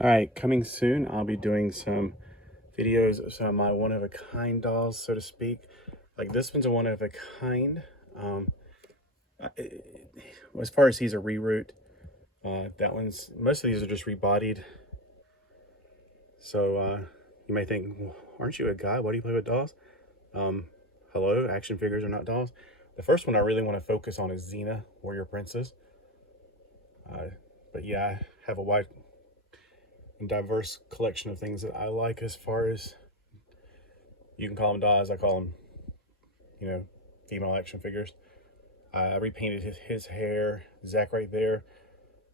All right, coming soon, I'll be doing some videos of some of my one-of-a-kind dolls, so to speak. Like this one's a one-of-a-kind. Um, as far as he's a reroot, that one's, most of these are just rebodied. So you may think, well, aren't you a guy? Why do you play with dolls? Um, Hello, action figures are not dolls. The first one I really want to focus on is Xena, Warrior Princess. But yeah, I have a wide and diverse collection of things that I like as far as you can call them dolls. I call them, female action figures. I repainted his hair. Zach right there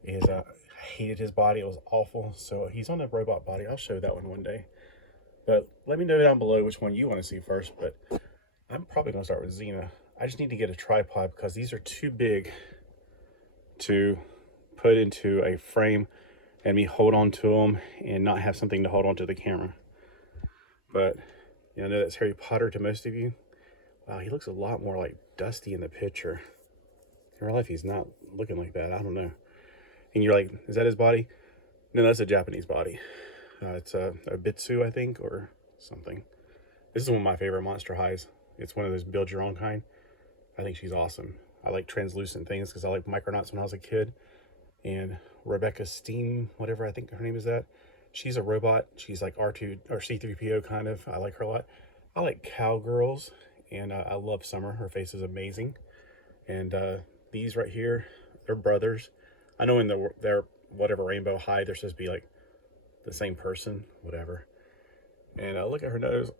is, I hated his body. It was awful. So he's on a robot body. I'll show that one day. But let me know down below which one you want to see first. But I'm probably going to start with Xena. I just need to get a tripod because these are too big to put into a frame and me hold on to them and not have something to hold on to the camera. But I know that's Harry Potter to most of you. Wow, he looks a lot more like Dusty in the picture. In real life, he's not looking like that. I don't know. And you're like, is that his body? No, that's a Japanese body. It's a Bitsu, I think, or something. This is one of my favorite Monster Highs. It's one of those build your own kind. I think she's awesome. I like translucent things because I like Micronauts when I was a kid. And Rebecca Steam, whatever I think her name is that. She's a robot. She's like R2 or C3PO kind of. I like her a lot. I like cowgirls, and I love Summer. Her face is amazing. And these right here, they're brothers. I know in their whatever rainbow high, they're supposed to be like the same person, whatever. And look at her nose.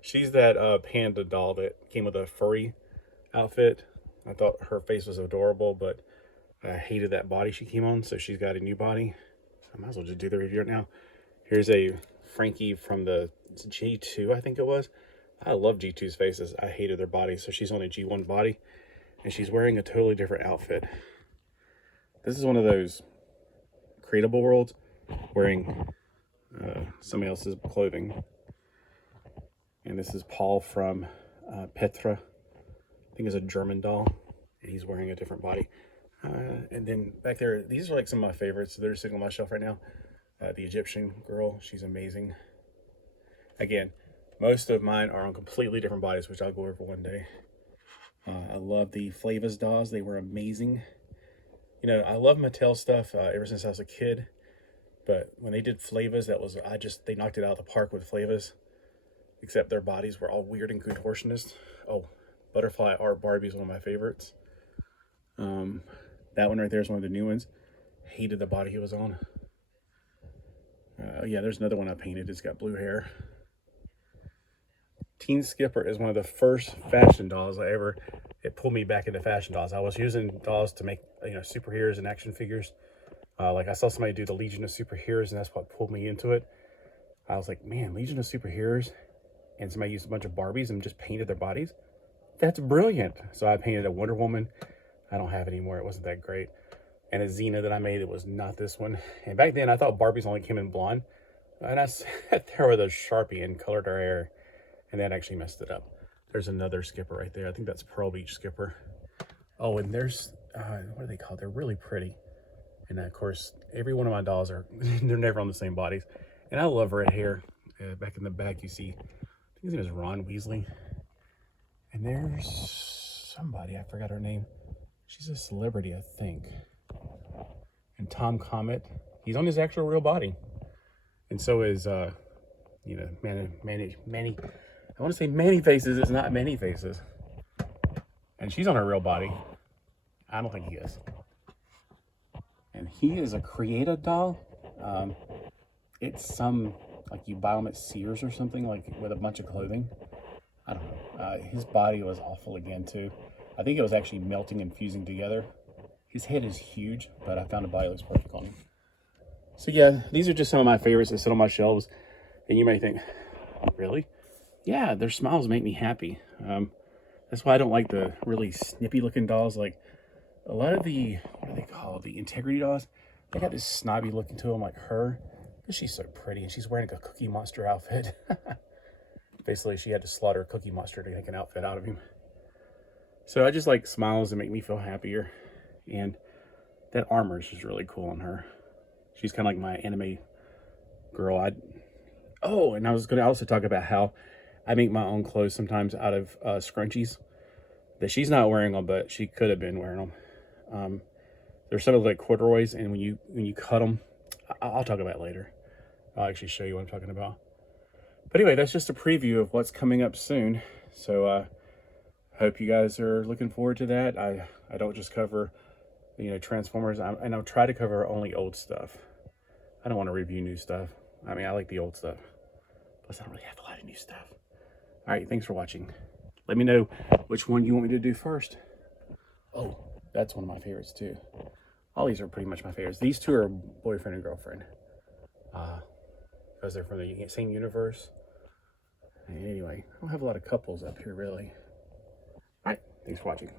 She's that panda doll that came with a furry outfit. I thought her face was adorable, but I hated that body she came on, so she's got a new body. I might as well just do the review right now. Here's a Frankie from the G2, I think it was. I love G2's faces. I hated their bodies, so she's on a G1 body, and she's wearing a totally different outfit. This is one of those creatable worlds wearing somebody else's clothing. And this is Paul from Petra. I think it's a German doll, and he's wearing a different body. And then back there, these are like some of my favorites. So they're sitting on my shelf right now. The Egyptian girl, she's amazing. Again, most of mine are on completely different bodies, which I'll go over one day. I love the Flavas dolls. They were amazing. I love Mattel stuff ever since I was a kid. But when they did Flavas, they knocked it out of the park with Flavas. Except their bodies were all weird and contortionist. Oh, Butterfly Art Barbie is one of my favorites. That one right there is one of the new ones. Hated the body he was on. Yeah, there's another one I painted. It's got blue hair. Teen Skipper is one of the first fashion dolls it pulled me back into fashion dolls. I was using dolls to make, superheroes and action figures. Like I saw somebody do the Legion of Superheroes, and that's what pulled me into it. I was like, man, Legion of Superheroes, and somebody used a bunch of Barbies and just painted their bodies. That's brilliant. So I painted a Wonder Woman. I don't have it anymore. It wasn't that great. And a Xena that I made, it was not this one. And back then, I thought Barbies only came in blonde. And I sat there with a Sharpie and colored her hair, and that actually messed it up. There's another Skipper right there. I think that's Pearl Beach Skipper. Oh, and there's, what are they called? They're really pretty. And of course, every one of my dolls they're never on the same bodies. And I love red hair. Back in the back, you see, I think his name is Ron Weasley. And there's somebody, I forgot her name. She's a celebrity, I think. And Tom Comet, he's on his actual real body. And so is, Manny, I want to say Manny Faces. It's not Many Faces. And she's on her real body. I don't think he is. And he is a creative doll. It's some, like you buy them at Sears or something, like with a bunch of clothing. I don't know. His body was awful again, too. I think it was actually melting and fusing together. His head is huge, but I found a body that looks perfect on him. So yeah, these are just some of my favorites that sit on my shelves. And you may think, really? Yeah, their smiles make me happy. That's why I don't like the really snippy looking dolls. Like a lot of the, what are they called? The integrity dolls. They got this snobby looking to them like her. But she's so pretty, and she's wearing a Cookie Monster outfit. Basically, she had to slaughter a Cookie Monster to make an outfit out of him. So I just like smiles that make me feel happier. And that armor is just really cool on her. She's kind of like my anime girl. Oh, and I was going to also talk about how I make my own clothes sometimes out of scrunchies that she's not wearing them, but she could have been wearing them. They're sort of like corduroys, and when you cut them, I'll talk about it later. I'll actually show you what I'm talking about. But anyway, that's just a preview of what's coming up soon. So hope you guys are looking forward to that. I don't just cover, Transformers, and I'll try to cover only old stuff. I don't want to review new stuff. I mean, I like the old stuff. Plus, I don't really have a lot of new stuff. All right, thanks for watching. Let me know which one you want me to do first. Oh, that's one of my favorites too. All these are pretty much my favorites. These two are boyfriend and girlfriend. Because they're from the same universe. Anyway, I don't have a lot of couples up here, really. All right, thanks for watching.